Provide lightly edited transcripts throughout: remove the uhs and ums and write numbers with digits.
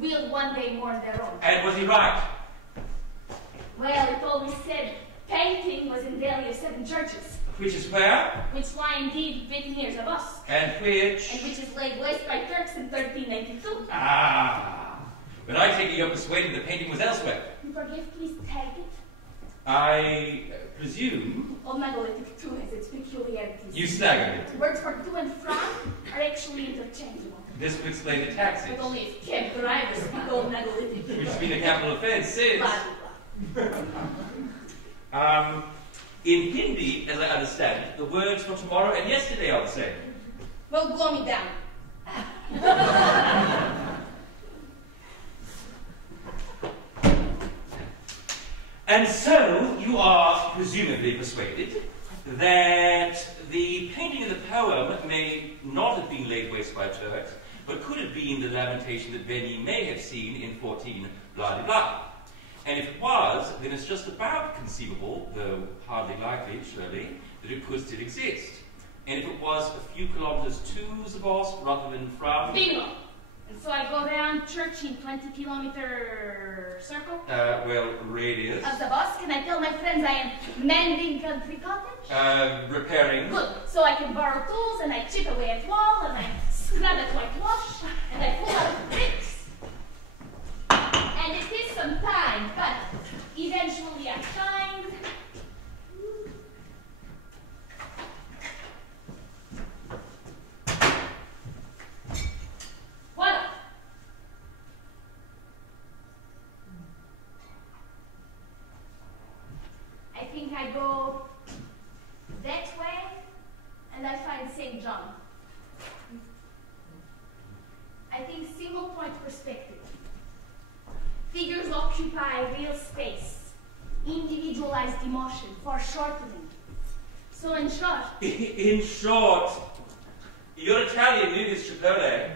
will one day mourn their own. And was he right? Well, it always said painting was in Delhi of 7 churches. Which is where? Which lie indeed a bit near the bus. And which? And which is laid waste by Turks in 1392. Ah. But I take it you're persuaded the painting was elsewhere. Forgive, please take it. I presume... Old Megalithic too has its peculiarities. You staggered it. Words for to and from are actually interchangeable. This would explain the taxes. But only if cab drivers speak Old Megalithic. Which has been a capital offense since. In Hindi, as I understand it, the words for tomorrow and yesterday are the same. Well, blow me down. And so, you are presumably persuaded that the painting of the poem may not have been laid waste by Turks, but could have been the lamentation that Beni may have seen in 14 blah blah. And if it was, then it's just about conceivable, though hardly likely, surely, that it could still exist. And if it was a few kilometers to Zabos rather than from... Bingo! And so I go down church in 20-kilometer circle? Well, radius. Of the bus, can I tell my friends I am mending country cottage? Repairing. Good. So I can borrow tools, and I chip away at wall, and I scrub at whitewash, and I pull out bricks. And it is some time, but eventually I find... What? I think I go that way, and I find St. John. I think single point perspective. Figures occupy real space, individualized emotion, foreshortening. So in short... In short, your Italian meal is chipotle.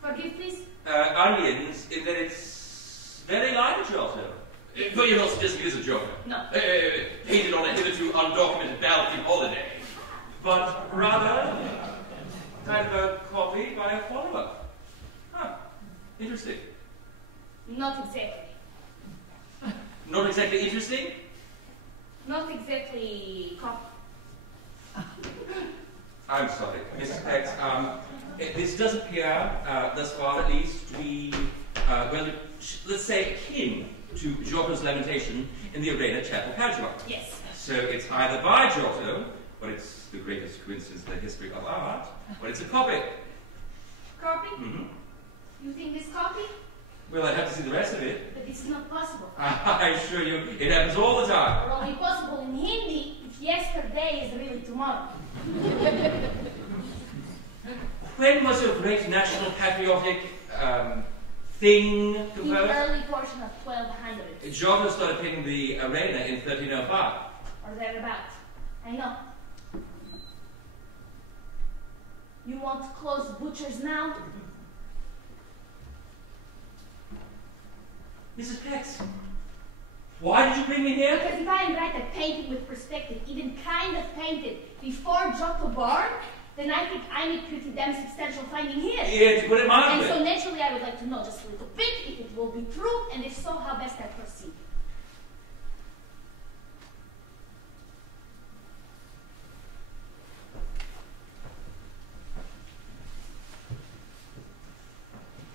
Forgive, please? Onions, in that it's very like a giotto. But you're not suggesting it is a giotto. No. Painted on a hitherto undocumented balcony holiday. But rather, kind of a copy by a follower. Huh. Interesting. Not exactly. Not exactly interesting? Not exactly copy. I'm sorry, Mrs. Pex. This does appear, thus far at least, to be, well, let's say akin to Giotto's Lamentation in the Arena Chapel Padua. Yes. So it's either by Giotto, but it's the greatest coincidence in the history of art, but it's a copy. Copy? Mm-hmm. You think this copy? Well, I'd have to see the rest of it. But this is not possible. I assure you, it happens all the time. Or only possible in Hindi if yesterday is really tomorrow. When was your great national patriotic thing In composed? the early portion of 1200. Giotto started painting the Arena in 1305. Or thereabouts. I know. You want to close butchers now? Mrs. Pex, why did you bring me here? Because if I am right at painting with perspective, even kind of painted before Giotto born, then I think I make pretty damn substantial finding here. Yeah, to put it mildly. And so naturally I would like to know just a little bit if it will be true, and if so, how best I proceed.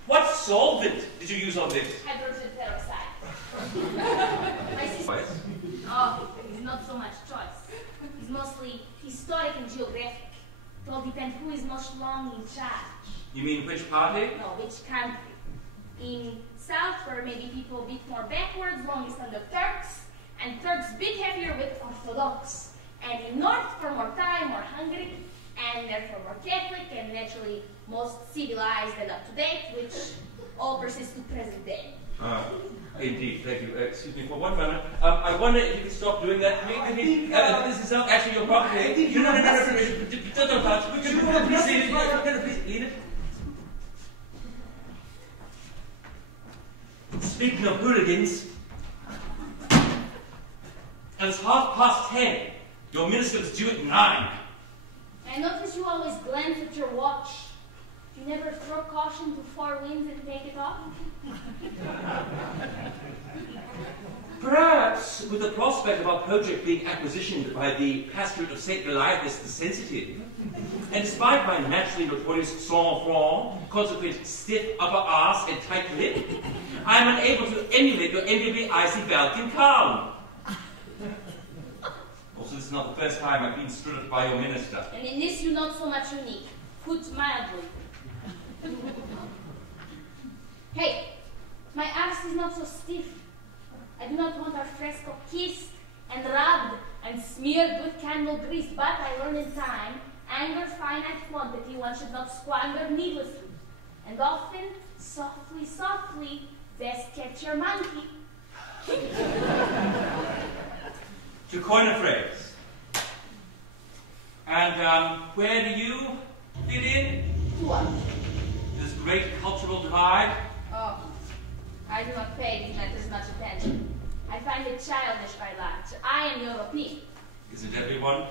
What solvent did you use on this? Hydrogen peroxide. My sister. Oh, it's not so much choice. It's mostly historic and geographic. It all depends who is most long in charge. You mean which party? No, which country. In South, where maybe people a bit more backwards, longest under Turks, and Turks a bit heavier with Orthodox. And in North, for more time, more hungry, and therefore more Catholic, and naturally most civilized and up-to-date, which all persists to present day. Indeed, thank you. Excuse me for one moment. I wonder if you could stop doing that for me. This is not actually your property. No, don't touch. Please leave it. Please leave it. Speaking of hooligans, and it's 10:30. Your minister is due at 9. I notice you always glance at your watch. You never throw caution to 4 winds and take it off? with the prospect of our project being acquisitioned by the pastorate of St. Goliathus the Sensitive, and despite my naturally notorious sang-froid, consequent stiff upper arse and tight lip, I am unable to emulate your enviably icy Balkan calm. Also, this is not the first time I've been stood at by your minister. And in this you're not so much unique. Put mildly. Hey, my arse is not so stiff. I do not want our fresco kissed and rubbed and smeared with candle grease, but I learned in time, anger finite quantity one should not squander needlessly. And often, softly, softly, best catch your monkey. To coin a phrase. And where do you fit in? What? This great cultural divide? Oh, I do not pay these matters much attention. I find it childish by large. I am European. Isn't everyone?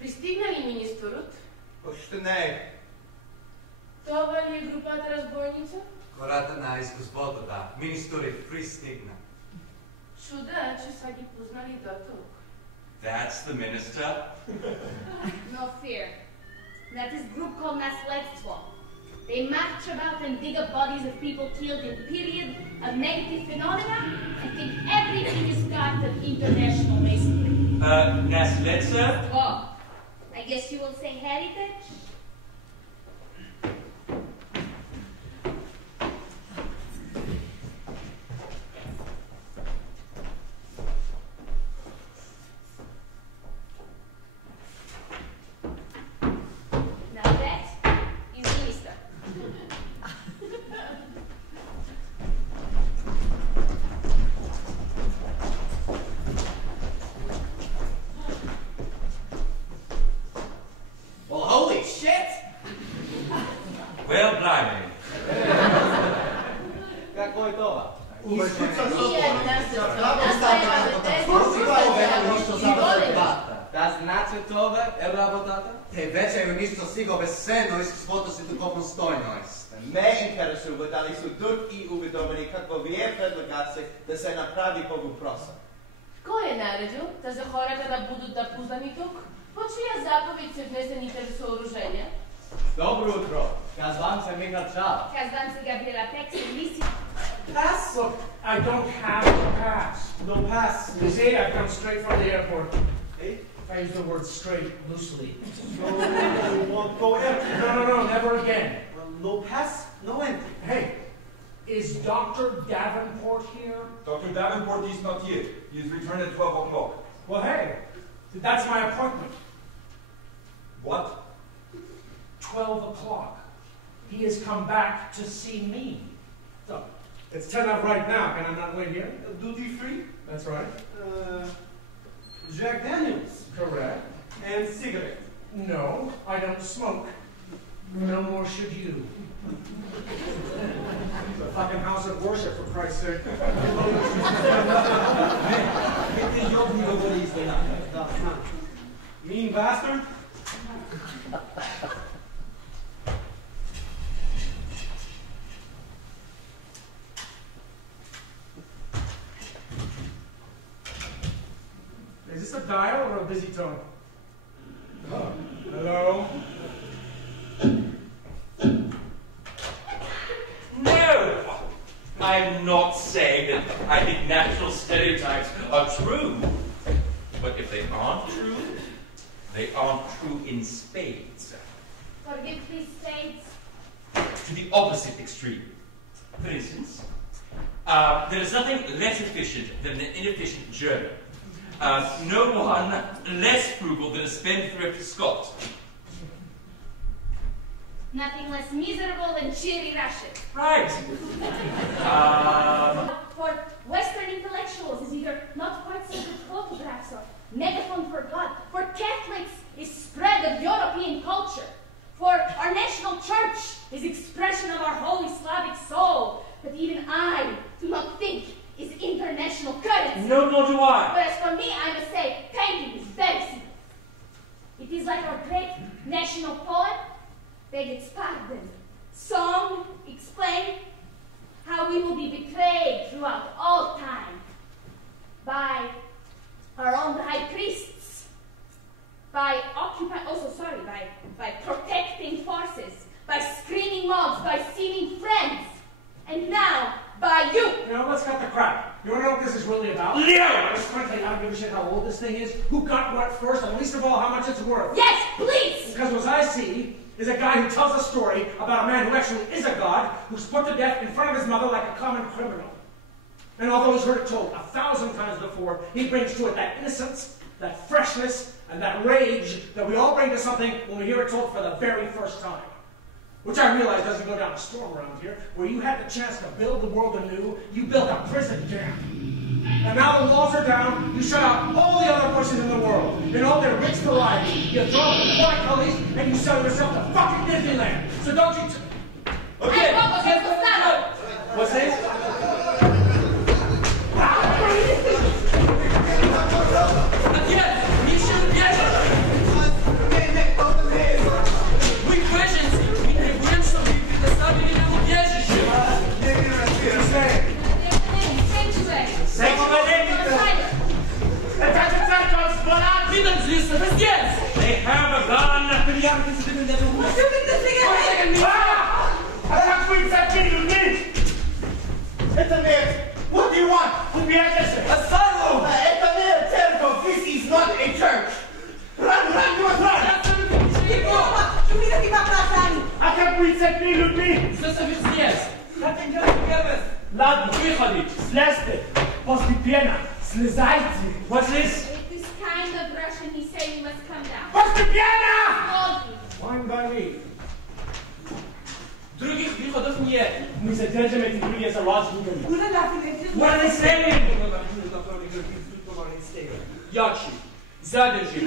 Пристигнали министърът? Още не е. Това ли е групата разбойница? Хората на изгозвода, да. Министърът пристигна. Чуда, че са ги познали до тук. That's the minister. No fear. That is group called Nasledstvo. They march about and dig up bodies of people killed in period of negative phenomena and think everything is part of international masonry. Nasledza? Oh, I guess you will say heritage? Now that is minister. Well, holy shit! Well, blimey. Какво е това? Да значи това е работата? Те вече е нищо сега безценно изкуството си духовна стойност. Ме интересува дали са тук и уведомени какво вие предлагате да се направи по въпроса. Кой е наредил тази хората да бъдат допуснати тук? По чия заповед са внесените съоръжения? Добро утро. Казвам се Михал Чал. Казвам се Gabriela Pex and Lisi. Pass? Look, I don't have a pass. No pass. You see, I've come straight from the airport. If I use the word straight loosely. So, you won't go empty? No, never again. No pass, no entry. Hey, is Dr. Davenport here? Dr. Davenport is not here. He is returned at 12 o'clock. Well, hey, that's my appointment. What? 12 o'clock. He has come back to see me. So, it's 10 up right now. Can I not wait here? Duty free? That's right. Jack Daniels. Correct. And cigarette. No, I don't smoke. No more should you. It's a fucking house of worship, for Christ's sake. Mean bastard. Is this a dial or a busy tone? Hello? No! I'm not saying that I think national stereotypes are true. But if they aren't true, they aren't true in spades. Forgive please, states. To the opposite extreme. For instance, there is nothing less efficient than an inefficient German. No one less frugal than a spendthrift Scot. Nothing less miserable than cheery Russia. Right. For Western intellectuals is either not quite so good photographs or megaphone for God. For Catholics is spread of European culture. For our national church is expression of our holy Slavic soul that even I do not think is international currency. No, nor do I. But as for me, I must say, painting is very simple. It is like our great national poem, begged its pardon. Song explain how we will be betrayed throughout all time by our own high priests, by protecting forces, by screaming mobs, by seeming friends, and now by you. You know, let's cut the crap. You want to know what this is really about? Leo! Just frankly, I don't give a shit how old this thing is, who got what first, and least of all, how much it's worth. Yes, please! Because what I see is a guy who tells a story about a man who actually is a god, who's put to death in front of his mother like a common criminal. And although he's heard it told 1,000 times before, he brings to it that innocence, that freshness, and that rage that we all bring to something when we hear it told for the very first time. Which I realize doesn't go down a storm around here. Where you had the chance to build the world anew, you built a prison camp. And now the walls are down, you shut out all the other voices in the world. In all their rich variety, you throw up the white colors and you sell yourself to fucking Disneyland. So don't you... Okay. What's this? They have a gun. What do you want? Asylum! This is not a church! Run, run! What's this? It is kind of Russian. He said you must come down. Fine by me. Других выходов нет. Мы задержим этих людей за разгулями. What are they saying? Якши, задержи.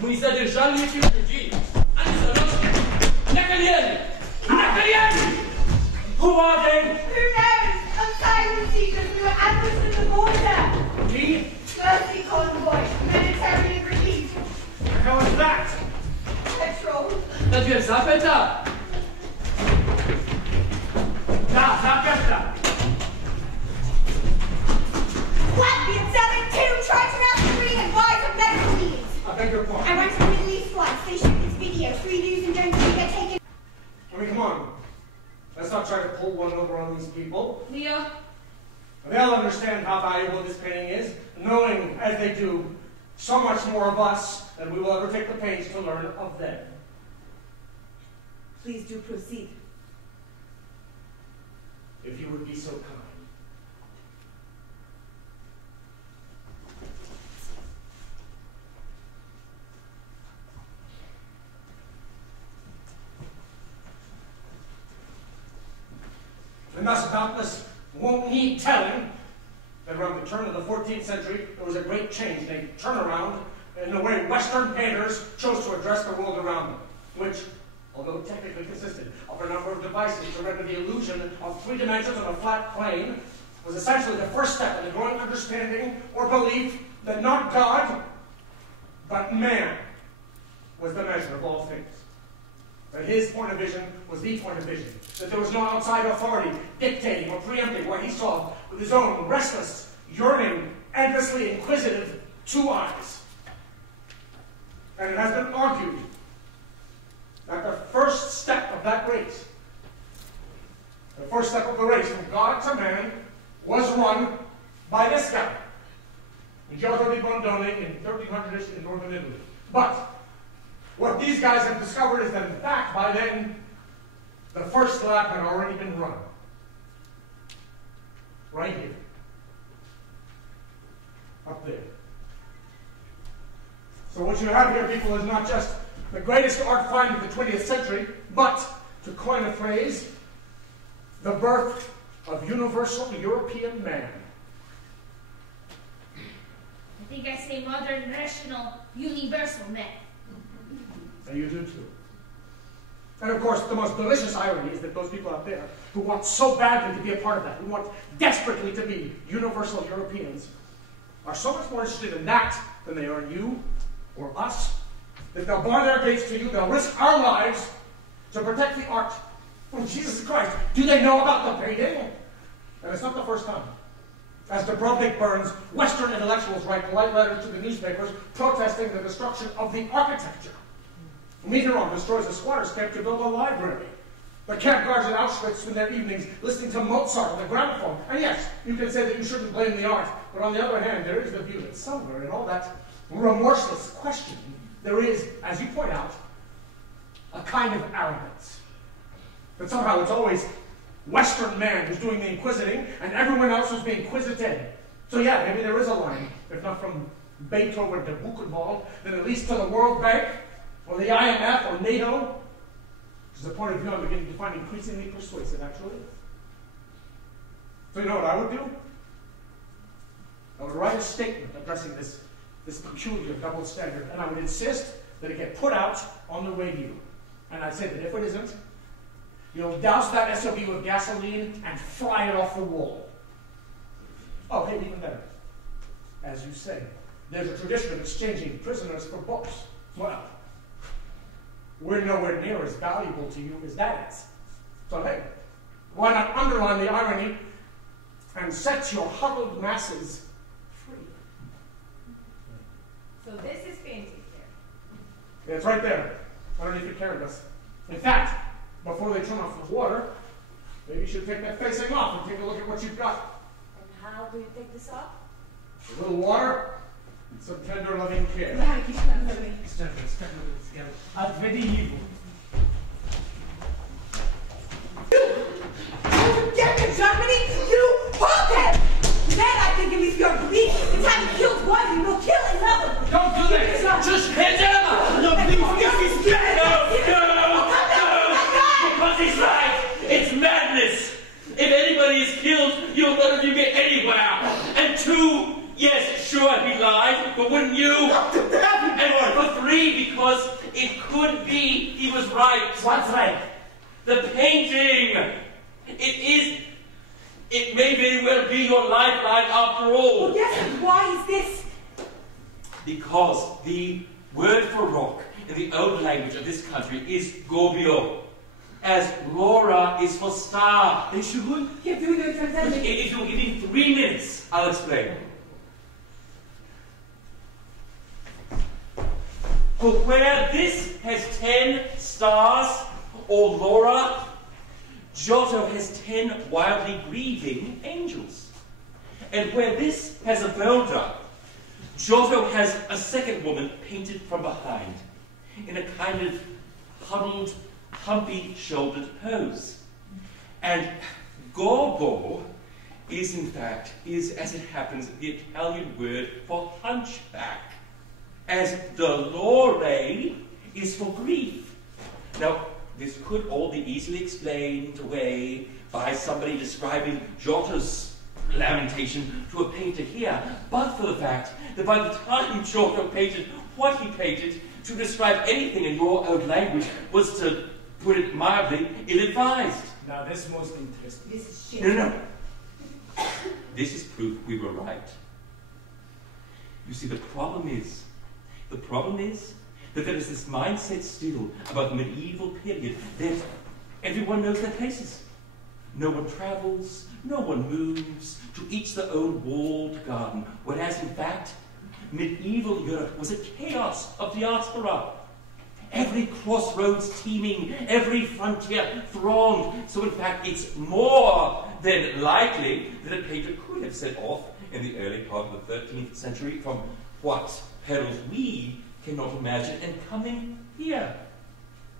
Мы не задержали этих людей. Они заложили на колени. На колени! Who are they? Who knows? Asylum seekers who were ambushed at the border. Me? Mercy convoy. Military relief. How is that? Petrol. Ta dверь заперта. Да, заперта. Latvian 7-2, try to round 3 and advise of medical needs. I beg your pardon. I went to the Middle East once. They shoot this video. 3 do's and don'ts to get taken. I mean, come on. Let's not try to pull one over on these people. Leo, They'll understand how valuable this painting is, knowing, as they do, so much more of us than we will ever take the pains to learn of them. Please do proceed. If you would be so kind. And thus, doubtless, won't need telling that around the turn of the 14th century, there was a great change, a turnaround in the way Western painters chose to address the world around them, which, although technically consisted of a number of devices to render the illusion of 3 dimensions on a flat plane, was essentially the first step in the growing understanding or belief that not God, but man was the measure of all things. That his point of vision was the point of vision. That there was no outside authority dictating or preempting what he saw with his own restless, yearning, endlessly inquisitive 2 eyes. And it has been argued that the first step of that race, the first step of the race from God to man, was run by this guy, Giotto di Bondone, in 1300ish in northern Italy. But what these guys have discovered is that, in fact, by then, the first lap had already been run. Right here. Up there. So what you have here, people, is not just the greatest art find of the 20th century, but to coin a phrase, the birth of universal European man. I think I say modern, rational, universal man. And you do too. And of course, the most delicious irony is that those people out there who want so badly to be a part of that, who want desperately to be universal Europeans, are so much more interested in that than they are in you or us, that they'll bar their gates to you, they'll risk our lives to protect the art. Oh, Jesus Christ, do they know about the painting? And it's not the first time. As Dubrovnik burns, Western intellectuals write polite letters to the newspapers protesting the destruction of the architecture. Mitterrand destroys a squatters' camp to build a library. The camp guards at Auschwitz spend their evenings listening to Mozart on the gramophone. And yes, you can say that you shouldn't blame the art, but on the other hand, there is the view that somewhere in all that remorseless questioning, there is, as you point out, a kind of arrogance. That somehow it's always Western man who's doing the inquisiting, and everyone else who's being inquisited. So yeah, maybe there is a line, if not from Beethoven to Buchenwald, then at least to the World Bank, or the IMF, or NATO, which is a point of view I'm beginning to find increasingly persuasive, actually. So you know what I would do? I would write a statement addressing this peculiar double standard, and I would insist that it get put out on the radio. And I'd say that if it isn't, you'll douse that SOB with gasoline and fry it off the wall. Oh, hey, even better. As you say, there's a tradition of exchanging prisoners for books. Well, we're nowhere near as valuable to you as that is. So hey, why not underline the irony and set your huddled masses free? So this is painting here. Yeah, it's right there, underneath the canvas. In fact, before they turn off the water, maybe you should take that facing off and take a look at what you've got. And how do you take this off? A little water, and some tender, loving care. You get to Germany, you hawkhead! Then I think at least you're Greek. It's having killed one, and you'll kill another. Don't do that! Just hit him! No, Because he's right! It's madness! If anybody is killed, you'll none of you get anywhere. And two, yes, sure, he lied, but wouldn't you? And for three, because it could be he was right. What's right? The painting! It may very well be your lifeline after all. Well, yes, and why is this? Because the word for rock in the old language of this country is gobio, as Laura is for star. If you'll give me 3 minutes, I'll explain. For where this has 10 stars, or Laura, Giotto has 10 wildly grieving angels. And where this has a boulder, Giotto has a second woman painted from behind, in a kind of huddled, humpy-shouldered pose. And Gorgo is, in fact, as it happens, the Italian word for hunchback, as dolore is for grief. Now, this could all be easily explained away by somebody describing Giotto's lamentation to a painter here, but for the fact that by the time Giotto painted what he painted, to describe anything in your own language was, to put it mildly, ill-advised. Now this is most interesting. This is shit. No. This is proof we were right. You see, the problem is that there is this mindset still about the medieval period that everyone knows their places. No one travels, no one moves, to each their own walled garden, whereas in fact, medieval Europe was a chaos of diaspora. Every crossroads teeming, every frontier thronged. So in fact, it's more than likely that a painter could have set off in the early part of the 13th century from what perils we cannot imagine, and coming here,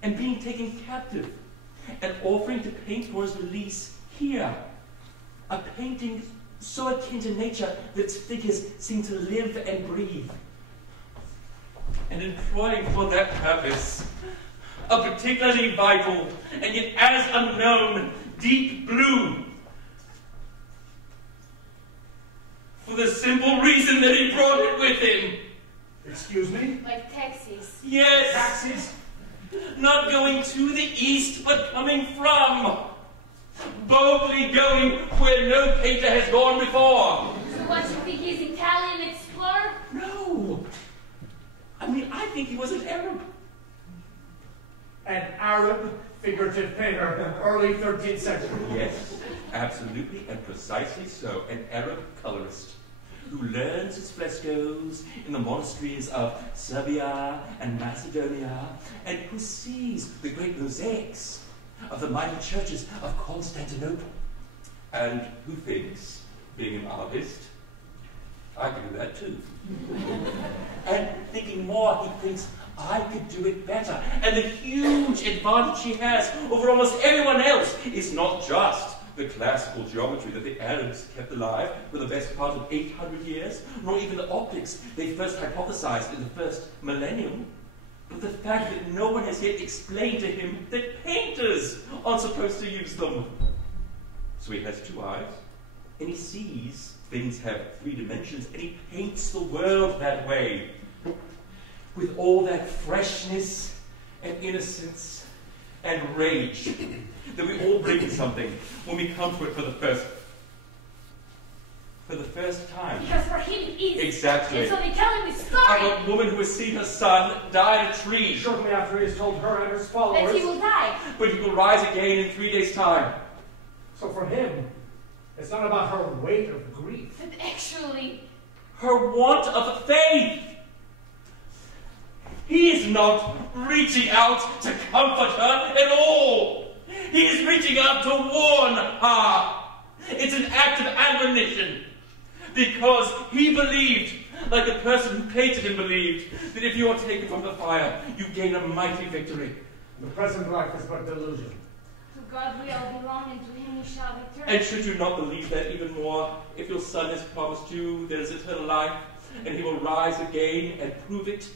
and being taken captive, and offering to paint for his release here. A painting so akin to nature that its figures seem to live and breathe. And employing for that purpose a particularly vital and yet as unknown deep blue. For the simple reason that he brought it with him. Excuse me? Like taxis. Yes. Taxis? Not going to the east, but coming from. Boldly going where no painter has gone before. So what, you think he's Italian explorer? No. I mean, I think he was an Arab. An Arab figurative painter, early 13th century. Yes, absolutely and precisely so. An Arab colorist who learns his frescoes in the monasteries of Serbia and Macedonia, and who sees the great mosaics of the mighty churches of Constantinople, and who thinks, being an artist, I can do that too. And thinking more, he thinks, I could do it better. And the huge advantage he has over almost everyone else is not just the classical geometry that the Arabs kept alive for the best part of 800 years, nor even the optics they first hypothesized in the first millennium, but the fact that no one has yet explained to him that painters aren't supposed to use them. So he has two eyes, and he sees things have three dimensions, and he paints the world that way, with all that freshness and innocence and rage that we all bring to something when we come to it for the first time. Because for him it is. Exactly. And so they tell him this story. Of a woman who has seen her son die in a tree. Shortly after he has told her and his followers that he will die. But he will rise again in 3 days' time. So for him, it's not about her weight of grief. But actually, her want of faith. He is not reaching out to comfort her at all. He is reaching out to warn her. It's an act of admonition. Because he believed, like the person who painted him believed, that if you are taken from the fire, you gain a mighty victory. The present life is but delusion. to God we all belong, and to him we shall return. And should you not believe that even more, if your son has promised you there is eternal life, and he will rise again and prove it?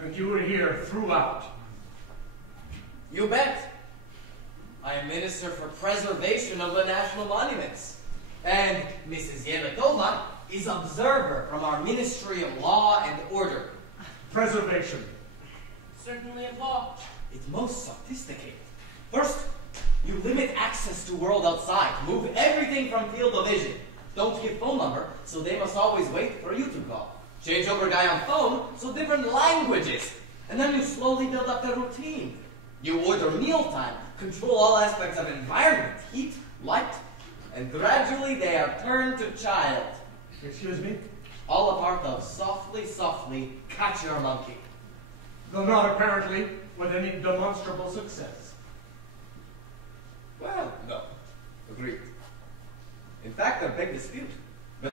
And you were here throughout. You bet. I am Minister for Preservation of the National Monuments. And Mrs. Yevakova is observer from our Ministry of Law and Order. Preservation. Certainly a law. It's most sophisticated. First, you limit access to world outside. Move everything from field of vision. Don't give phone number, so they must always wait for you to call. Change over guy on phone, so different languages. And then you slowly build up the routine. You order mealtime, control all aspects of environment, heat, light, and gradually they are turned to child. Excuse me? All a part of softly, softly, catch your monkey. Though not apparently with any demonstrable success. Well, no. Agreed. In fact, a big dispute.